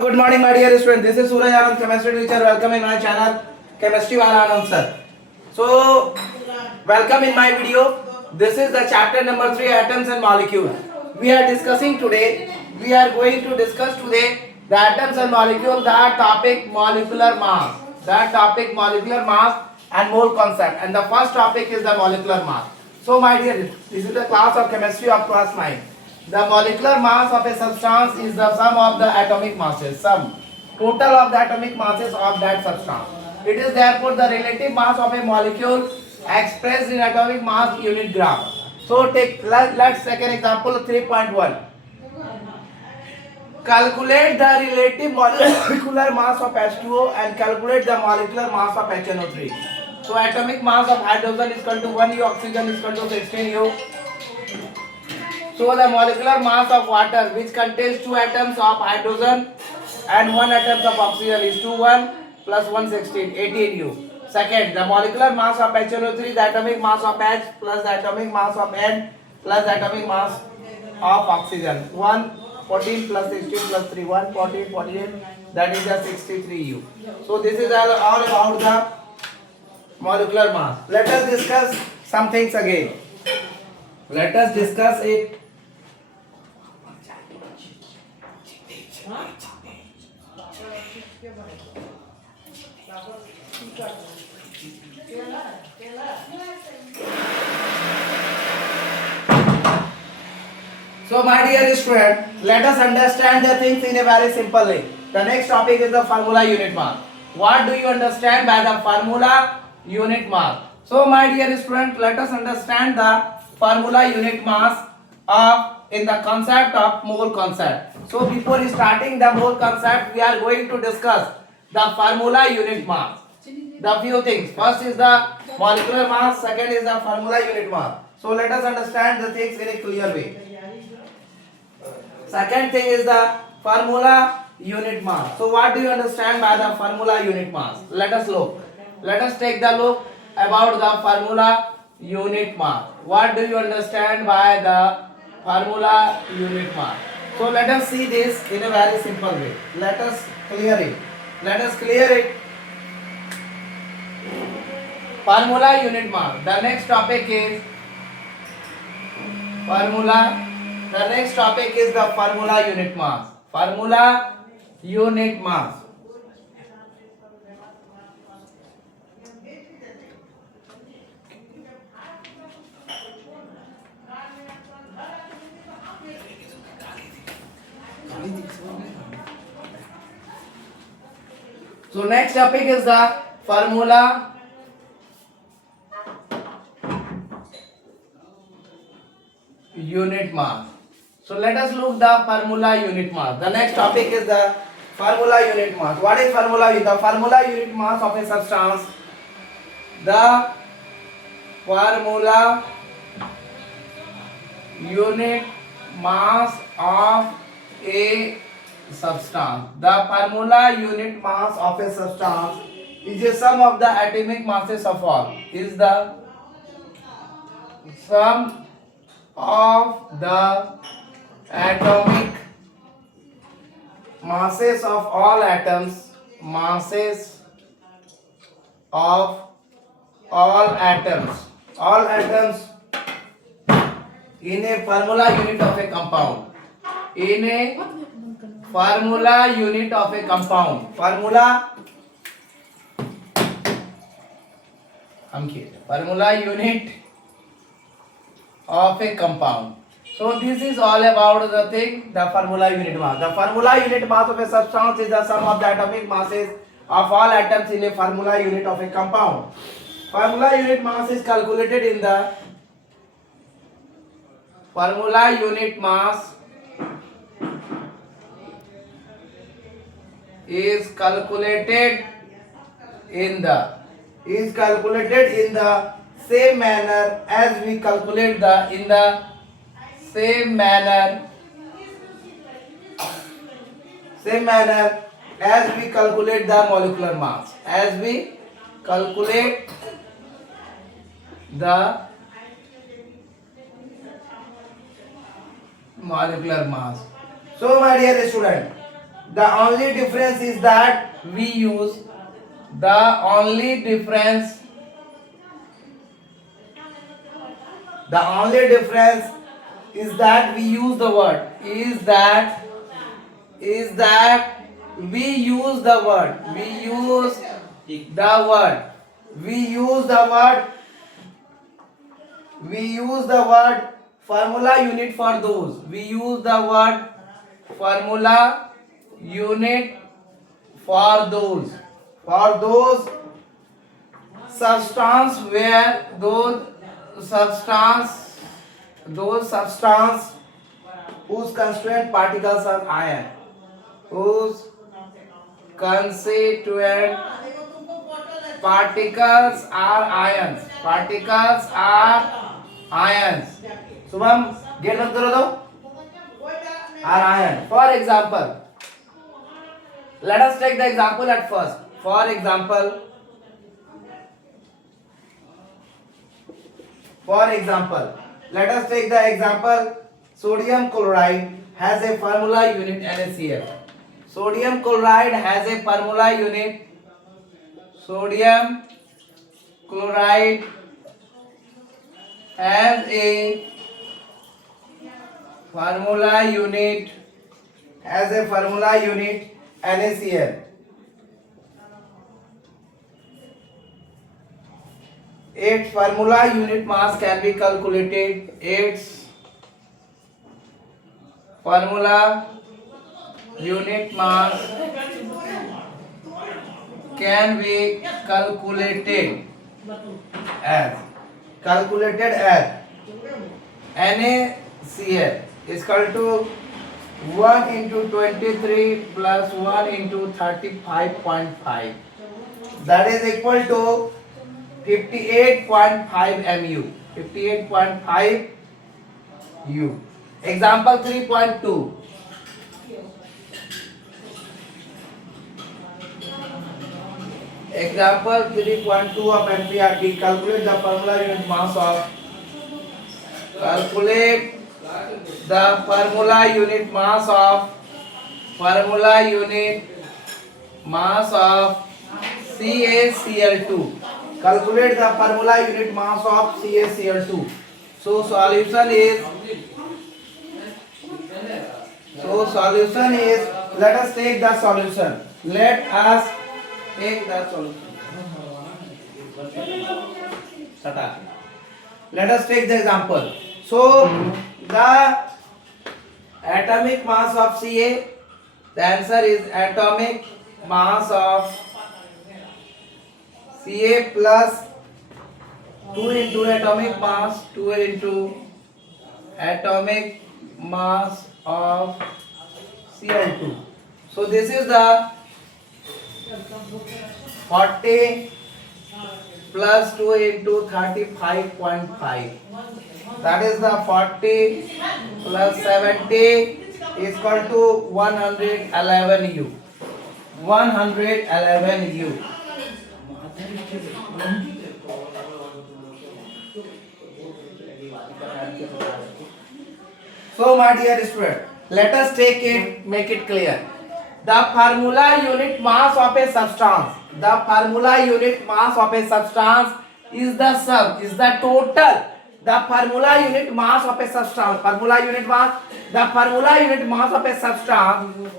Good morning, my dear students. This is Suraj Anand, chemistry teacher. Welcome in my channel, Chemistry Wala Anand sir. So, welcome in my video. This is the chapter number 3, atoms and molecules. We are discussing today. We are going to discuss today the atoms and molecules. The topic molecular mass. The topic molecular mass and mole concept. And the first topic is the molecular mass. So, my dear, this is the class of chemistry of class 9. The molecular mass of a substance is the sum of the atomic masses, sum total of the atomic masses of that substance. It is therefore the relative mass of a molecule expressed in atomic mass unit gram. So let's take an example 3.1. Calculate the relative molecular mass of H2O and calculate the molecular mass of HNO3. So atomic mass of hydrogen is equal to 1 U, oxygen is equal to 16 U. So the molecular mass of water, which contains 2 atoms of hydrogen and 1 atom of oxygen, is 21 plus 116, 18 U. Second, the molecular mass of HNO3, the atomic mass of H plus the atomic mass of N plus the atomic mass of oxygen. 114 plus 16 plus 3, 114, 48, that is the 63 U. So this is all about the molecular mass. Let us discuss some things again. Let us discuss it. So my dear student, let us understand the things in a very simple way. The next topic is the formula unit mass. What do you understand by the formula unit mass? So my dear student, let us understand the formula unit mass of in the concept of mole concept. So before starting the mole concept, we are going to discuss the formula unit mass. The few things. First is the molecular mass. Second is the formula unit mass. So let us understand the things in a clear way. Second thing is the formula unit mass. So what do you understand by the formula unit mass? Let us look. Let us take the look about the formula unit mass. What do you understand by the formula unit mass? So let us see this in a very simple way. Let us clear it. Let us clear it. Formula unit mass. The next topic is formula. The next topic is the formula unit mass. Formula unit mass. So next topic is the formula unit mass. So let us look the formula unit mass. The next topic is the formula unit mass. What is formula? The formula unit mass of a substance. The formula unit mass of a substance. The formula unit mass of a substance is the sum of the atomic masses of all. Is the sum of the atomic masses of all atoms, masses of all atoms in a formula unit of a compound, in a formula unit of a compound, formula unit of a compound. So this is all about the thing, the formula unit mass. The formula unit mass of a substance is the sum of the atomic masses of all atoms in a formula unit of a compound. Formula unit mass is calculated in the formula unit mass is calculated in the same manner as we calculate the in the same manner as we calculate the molecular mass, as we calculate the molecular mass. So my dear student, The only difference is that we use the only difference is that we use the word we use the word we use the word formula unit for those. We use the word formula unit for those substance where those substance whose constituent particles are ion, whose constituent particles are ions. Shubham gate बंद करो दो. Are ion. For example, let us take the example at first. For example, let us take the example. Sodium chloride has a formula unit NaCl. Sodium chloride has a formula unit. Sodium chloride has a formula unit NaCl. Its formula unit mass can be calculated. Its formula unit mass can be calculated as NaCl is equal to 1 into 23 plus 1 into 35.5. That is equal to 58.5 mu. 58.5 U. Example 3.2. Example 3.2 of NCERT. Calculate the formula unit mass of CaCl2. Calculate the formula unit mass of CaCl2. So solution is let us take the solution. Let us take the example. So the atomic mass of Ca, the answer is atomic mass of Ca plus 2 into atomic mass of Cl2. So this is the 40 plus 2 into 35.5. That is the 40 plus 70 is equal to 111 U. 111 U. So my dear student, let us make it clear. The formula unit mass of a substance is the sum, is the total. The formula unit mass of a substance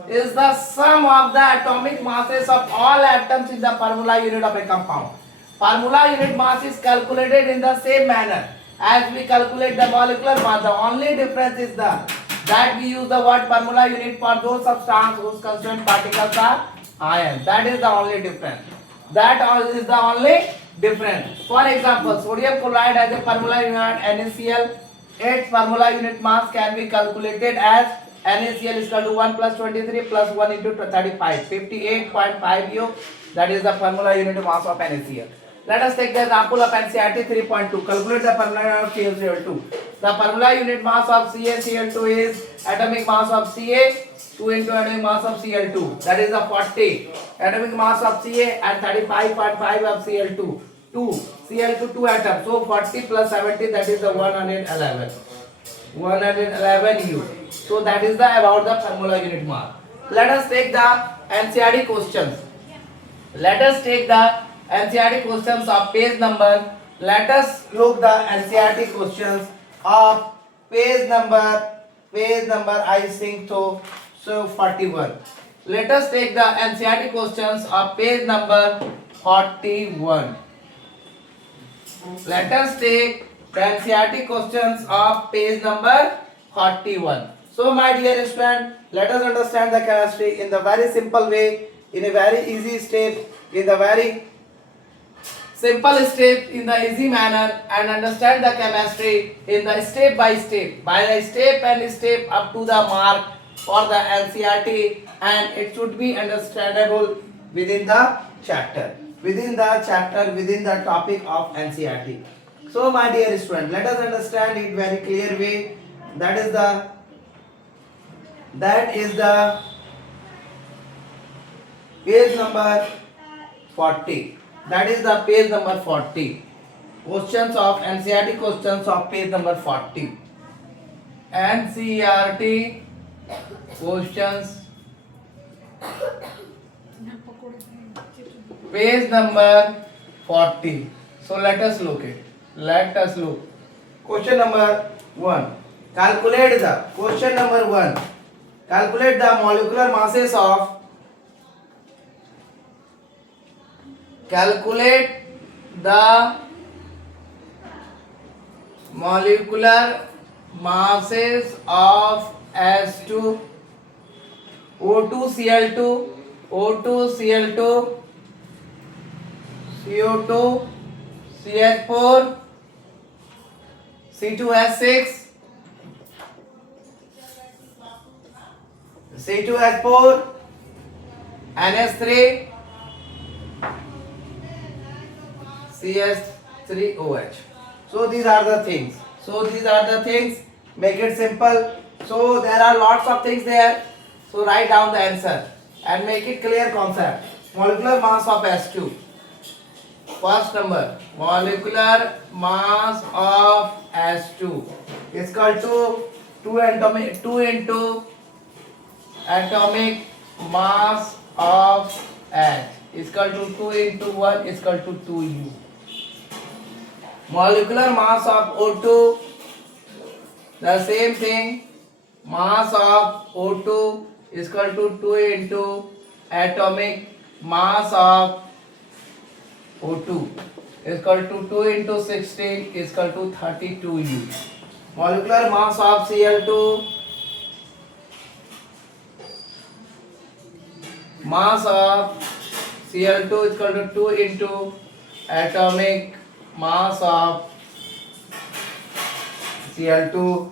is the sum of the atomic masses of all atoms in the formula unit of a compound. Formula unit mass is calculated in the same manner as we calculate the molecular mass. The only difference is that we use the word formula unit for those substances whose constituent particles are ion. That is the only difference. For example, sodium chloride has a formula unit NaCl. Its formula unit mass can be calculated as NaCl is equal to 1 plus 23 plus 1 into 35, 58.5 U. That is the formula unit mass of NaCl. Let us take the example of NCERT 3.2. Calculate the formula unit of CaCl2. The formula unit mass of CaCl2 is atomic mass of Ca 2 into atomic mass of Cl2. That is the 40. Atomic mass of Ca and 35.5 of Cl2. 2 Cl2 2 atoms. So 40 plus 70, that is the 111 U. So that is the about the formula unit mass. Let us take the NCERT questions. Let us take the NCERT questions of page number. Let us look the NCERT questions of page number I think so 41. Let us take the NCERT questions of page number 41. Let us take the NCERT questions of page number 41. So my dear student, let us understand the chemistry in the very simple way, in a very easy step, in the very simple step, in the easy manner, and understand the chemistry in the step by step and step up to the mark for the NCERT, and it should be understandable within the chapter, within the topic of NCERT. So my dear student, let us understand it very clear way. That is the page number 40. That is the page number 40. Questions of NCERT questions of page number 40. NCERT questions page number 40. So let us look it. Let us look. Question number 1. Calculate the question number 1. Calculate the molecular masses of S2, O2Cl2, O2Cl2, CO2, CH4, C2H6, C2H4, NH3, CH3OH. So these are the things. Make it simple. So there are lots of things there. So write down the answer and make it clear concept. Molecular mass of S2. First number, molecular mass of S2 is equal to 2 into atomic mass of H is equal to 2 into 1 is equal to 2U. Molecular mass of O2, the same thing. Mass of O2 is equal to 2 into atomic mass of O2 is equal to 2 into 16 is equal to 32U. Molecular mass of Cl2, mass of Cl2 is equal to 2 into atomic mass of Cl2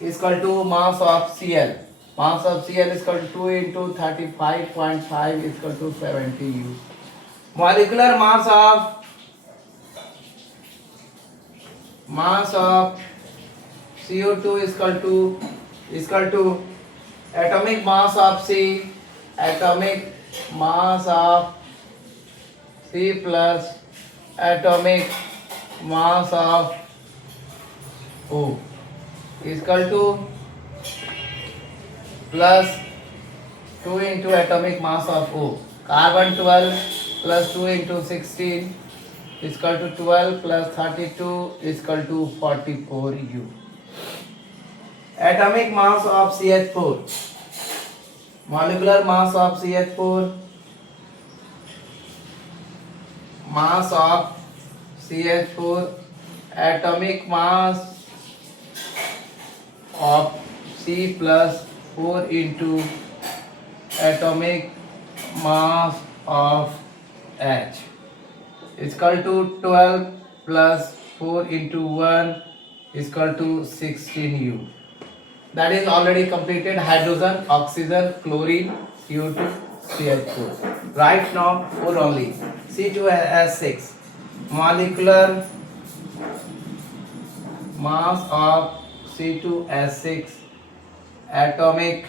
is equal to mass of Cl. Mass of Cl is equal to 2 into 35.5 is equal to 70U. Molecular mass of CO2 is equal to atomic mass of C, atomic mass of C plus atomic mass of O is equal to plus 2 into atomic mass of O. Carbon 12 plus 2 into 16 is equal to 12 plus 32 is equal to 44U. Atomic mass of CH4. Molecular mass of CH4. Mass of CH4. Atomic mass of C plus 4 into atomic mass of H is equal to 12 plus 4 into 1 is equal to 16U. That is already completed. Hydrogen, oxygen, chlorine, CO2, CH4. Right now 4 only. C2H6. Molecular mass of C2H6. Atomic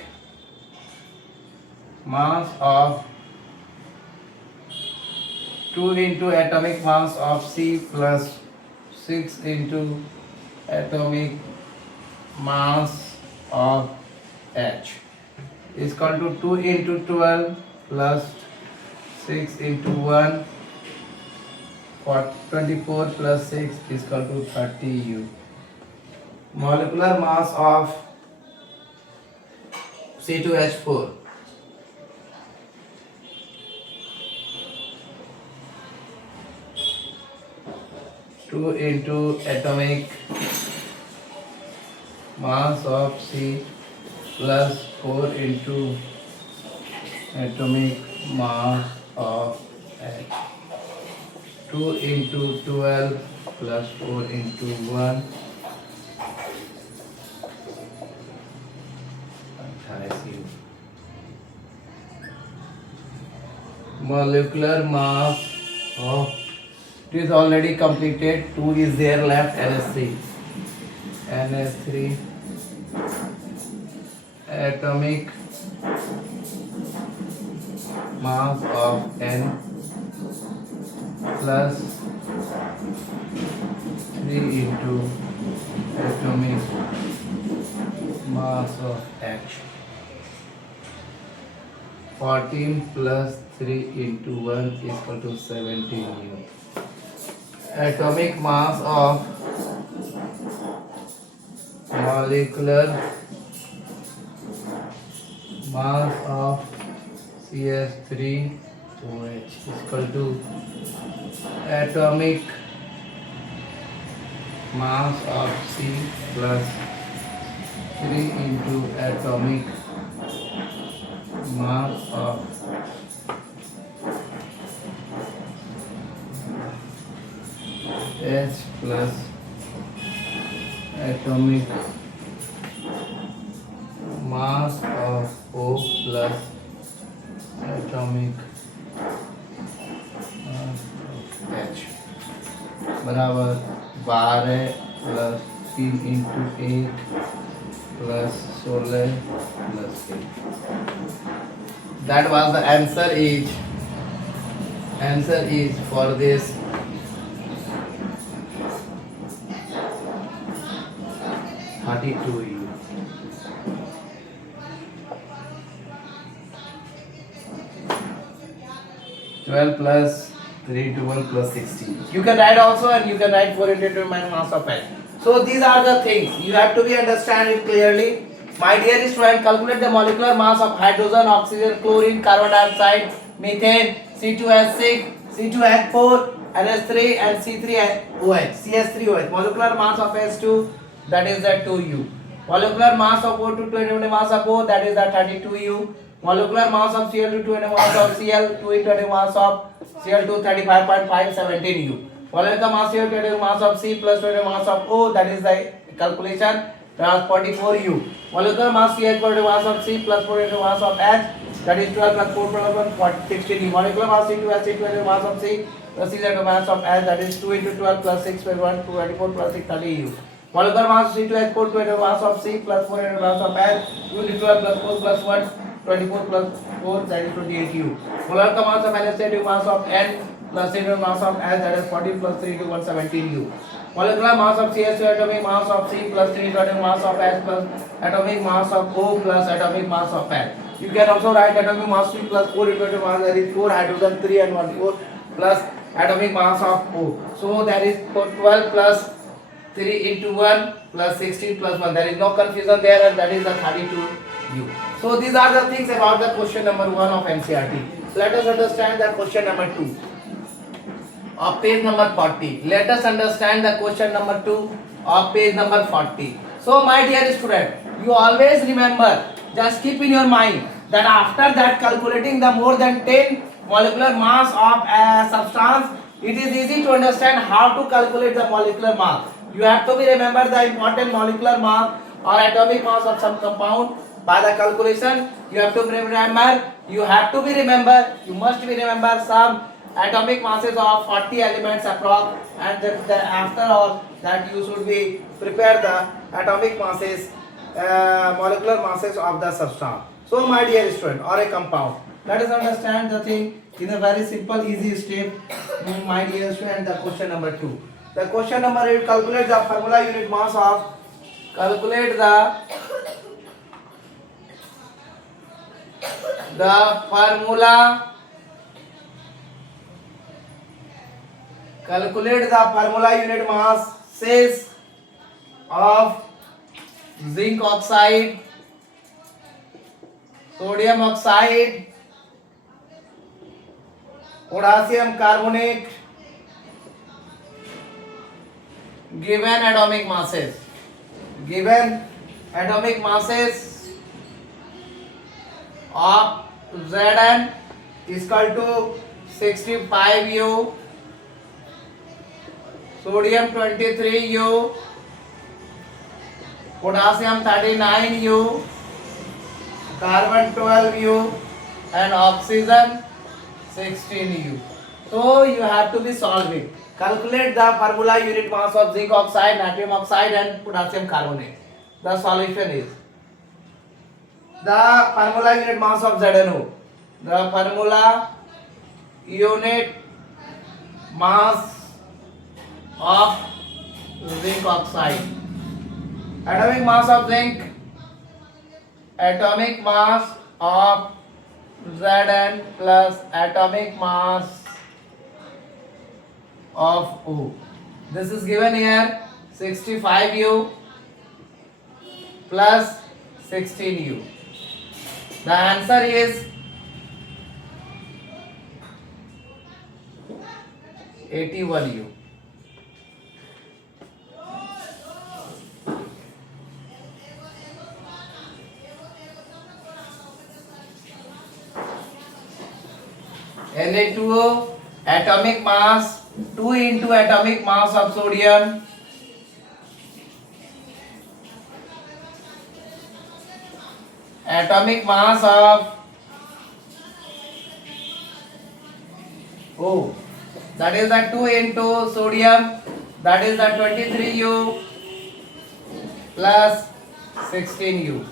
mass of 2 into atomic mass of C plus 6 into atomic mass of H is equal to 2 into 12 plus 6 into 1 for 24 plus 6 is equal to 30 U. Molecular mass of C2H4. Two into atomic mass of C plus 4 into atomic mass of H. 2 into 12 plus 4 into 1. Molecular mass of, it is already completed, 2 is there left, NS3. NS3 atomic mass of N plus 3 into atomic mass of H. 14 plus 3 into 1 is equal to 17 U. Atomic mass of molecular mass of CS3OH is equal to atomic mass of C plus 3 into atomic mass of H plus atomic mass of O plus atomic mass of H बराबर 12 plus 3 into 1 plus 16 plus 8. That was the answer is for this 32 U. 12 plus 3 to 1 plus 16. You can write also, and you can write 4 into 2 minus mass of H. So these are the things you have to be understand it clearly. My dear student, calculate the molecular mass of hydrogen, oxygen, chlorine, carbon dioxide, methane, C2H6, C2H4, NH3 and C3OH, CS3OH. Molecular mass of H2, that is the 2U. Molecular mass of O2, 20 mass of O, that is the 32U. Molecular mass of Cl2, 20 mass of Cl, 2 into 20 mass of Cl2, 35.5, 17U. Molecular mass of 20 mass of C plus 20 mass of O, that is the calculation, that is 44U. Molecular mass CH 20 mass of C plus 4 into mass of H, that is 12 plus 4 plus 1, 16U. Molecular mass C2H 20 mass of C plus C into mass of H, that is 2 into 12 plus 6 plus 1, 24 plus 6, 30U. Molecular mass C2H4 20 mass of C plus 4 into mass of H, 2 into 12 plus 4 plus 1, 24 plus 4, that is 28U. Molecular mass of NH2 mass of N plus 3 into mass of H, that is 14 plus 3 into 117U. Molecular mass of CS2 atomic mass of C plus 3 into mass of H plus atomic mass of O plus atomic mass of H. You can also write atomic mass C plus 4 into mass, that is 4 hydrogen 3 and 1 4 plus atomic mass of O. So that is 12 plus 3 into 1 plus 16 plus 1. There is no confusion there, and that is the 32U. So these are the things about the question number 1 of NCERT. Let us understand the question number 2 of page number 40. Let us understand the question number 2 of page number 40. So my dear student, you always remember, just keep in your mind that after that calculating the more than 10 molecular mass of a substance, it is easy to understand how to calculate the molecular mass. You have to be remember the important molecular mass or atomic mass of some compound by the calculation. You have to must be remember some atomic masses of 40 elements approx, and after all that you should be prepare the atomic masses, molecular masses of the substance. So my dear student, or a compound, let us understand the thing in a very simple easy step. My dear student, the question number 2. The question number 8, calculate the formula unit mass of, calculate the The formula, calculate the formula unit masses of zinc oxide, sodium oxide, potassium carbonate, given atomic masses. Given atomic masses of Zn is equal to 65U, sodium 23U, potassium 39U, carbon 12U, and oxygen 16U. So you have to be solving. Calculate the formula unit mass of zinc oxide, natrium oxide, and potassium carbonate. The solution is the formula unit mass of ZnO. The formula unit mass of zinc oxide. Atomic mass of zinc. Atomic mass of Zn plus atomic mass of O. This is given here 65U plus 16U. The answer is 81U. Na2O, atomic mass 2 into atomic mass of sodium, atomic mass of O, that is the 2 into sodium, that is the 23U plus 16U,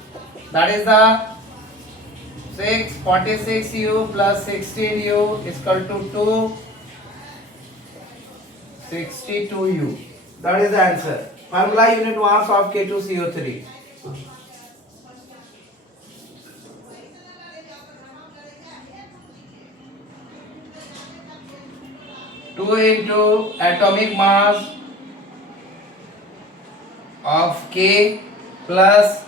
that is the 46U plus 16U is equal to 262U. That is the answer. Formula unit mass of K2CO3. Two into atomic mass of K plus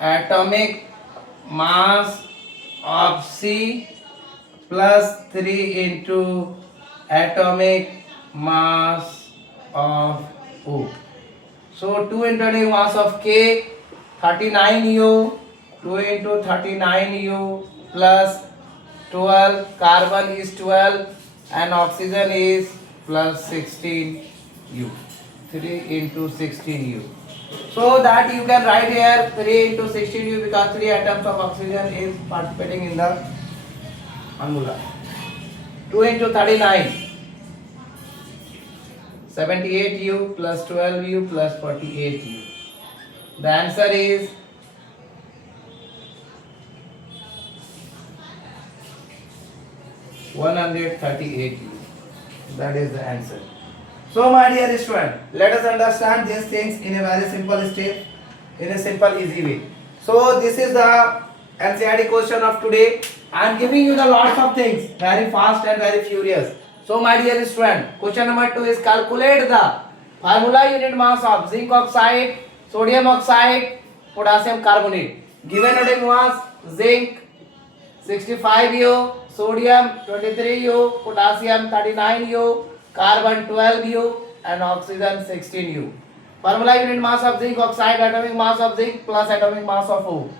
atomic mass of C plus 3 into atomic mass of O. So 2 into atomic mass of K 39U, 2 into 39U plus 12, carbon is 12 and oxygen is plus 16U, 3 into 16U. So that you can write here 3 into 16U because 3 atoms of oxygen is participating in the formula. 2 into 39, 78U plus 12U plus 48U. The answer is 138U. That is the answer. So my dear student, let us understand these things in a very simple step, in a simple easy way. So this is the NCERT question of today. I am giving you the lots of things very fast and very furious. So my dear student, question number 2 is calculate the formula unit mass of zinc oxide, sodium oxide, potassium carbonate. Given atomic mass zinc 65U, sodium 23U, potassium 39U, carbon 12U and oxygen 16U. Formula unit mass of zinc oxide, atomic mass of zinc plus atomic mass of O.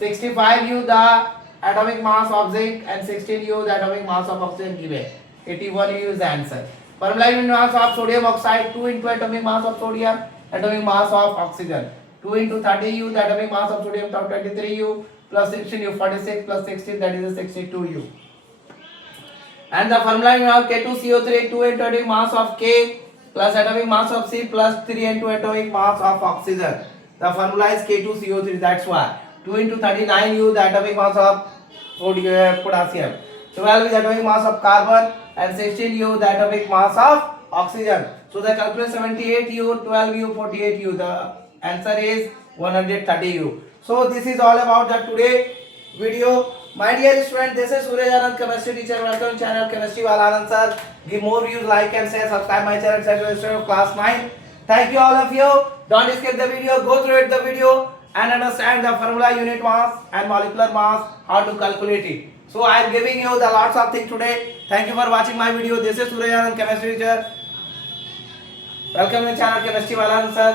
65U the atomic mass of zinc and 16U the atomic mass of oxygen given. 81U is the answer. Formula unit mass of sodium oxide 2 into atomic mass of sodium, atomic mass of oxygen. 2 into 30U the atomic mass of sodium 23U plus 16U, 46 plus 16 that is 62U. And the formula unit of K2CO3 2 into atomic mass of K plus atomic mass of C plus 3 into atomic mass of oxygen. The formula is K2CO3, that's why 2 into 39U the atomic mass of potassium, 12 is atomic mass of carbon and 16U the atomic mass of oxygen. So the calculate 78U, 12U, 48U. The answer is 130U. So this is all about the today video. My dear student, this is Suraj Anand, chemistry teacher. Welcome to channel Chemistry Wala Anand sir. Give more views, like and share, subscribe my channel, etc. of class 9. Thank you all of you. Don't skip the video. Go through it the video and understand the formula, unit mass and molecular mass, how to calculate it. So I am giving you the lots of things today. Thank you for watching my video. This is Suraj Anand, chemistry teacher. Welcome to channel Chemistry Wala Anand sir.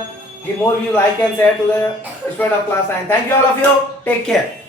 Give more views, like and share to the student of class 9. Thank you all of you. Take care.